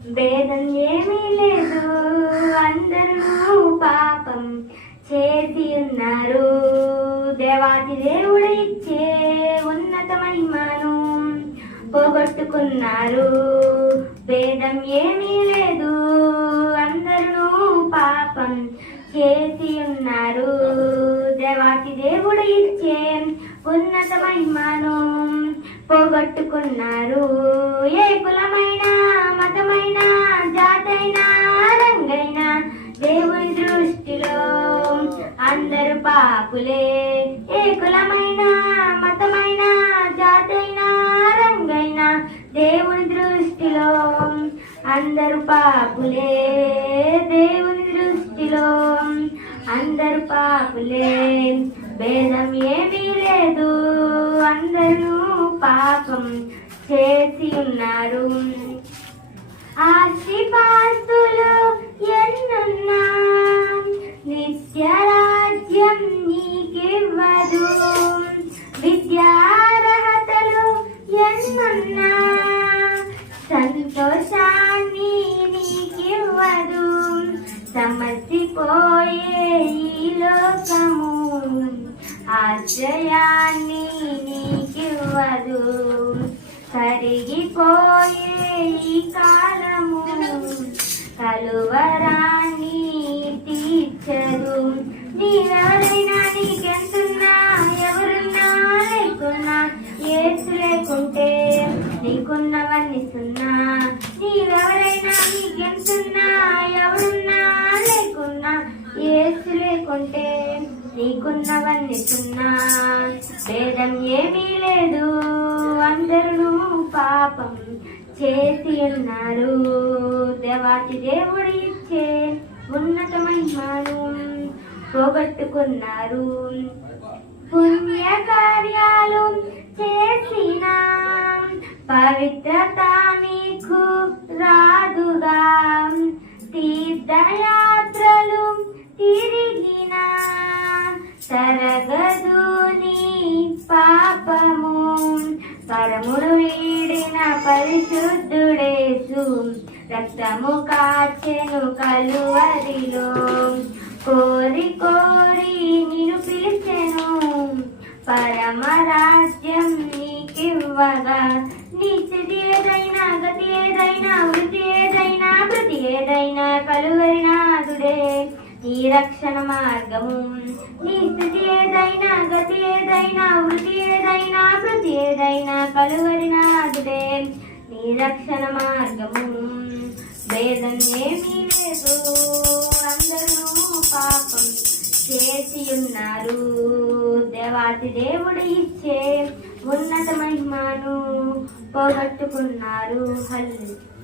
భేదం ఏమీ లేదు, అందరూ పాపం చేసి ఉన్నారు. దేవాతి దేవుడు ఇచ్చే ఉన్నత మహిమను పోగొట్టుకున్నారు. భేదం ఏమీ లేదు, అందరూ పాపం చేసి ఉన్నారు. దేవాతి దేవుడు ఇచ్చే ఉన్నత మహిమను పోగొట్టుకున్నారు. ఏ కులమైన మతమైన జాతైన రంగైన దేవుని దృష్టిలో అందరు పాపులే. ఏ కులమైన మతమైన జాతైన రంగైన దేవుని దృష్టిలో అందరు పాపులే. దేవుని దృష్టిలో అందరు పాపులే. భేదం ఏమీ లేదు, అందరూ పాపం చేసి ఉన్నారు. ఆస్తిపాస్తులు ఎన్నున్నా నిత్య రాజ్యం నీకివ్వదు. విద్యార్హతలు ఎన్నున్నా సంతోషాన్ని నీకివ్వదు. సమసిపోయే ఈ లోకము ఆశ్రయాన్ని నీకివ్వదు. కరిగిపోయే ఈ కాలము కలువరాన్ని తీర్చదు. నీవెవరైనా నీకెంతున్నా ఎవరున్నా లేకున్నా యేసు లేకుంటే నీకున్నవన్నీ సున్నా. నీవెవరైనా నీకెంతున్నా ఎవరున్నా లేకున్నా యేసు లేకుంటే నీకున్నవన్నీ సున్నా. భేదం ఏమీ లేదు, అందరూ పాపం చేసి ఉన్నారు. దేవాతి దేవుడు ఇచ్చే ఉన్నత మహిమను పోగొట్టుకున్నారు. పుణ్య కార్యాలు చేసిన పవిత్రత నీకు రాదుగా. తీర్థయాత్రలు తిరిగిన తరగదు నీ పాపము. పరమును వీడిన పరిశుద్ధుడేసు రక్తము కాచెను కలువరిలో. కోరి కోరి నిన్ను పిలిచెను పరమరాజ్యం నీకివ్వగా. నీ స్థితి ఏదైనా గతి ఏదైనా వృత్తి ఏదైనా ప్రతి ఏదైనా కలువరినాథుడే నీ రక్షణ మార్గము. నీ స్థితి ఏదైనా గతి ఏదైనా వృత్తి ఏదైనా ప్రతి ఏదైనా కలువరినాథుడే నీ రక్షణ మార్గము. భేదం ఏమీ లేదు, అందరూ పాపం చేసి ఉన్నారు. దేవాతి దేవుడు ఇచ్చే ఉన్నత మహిమను పోగొట్టుకున్నారు. హల్లెలూయా.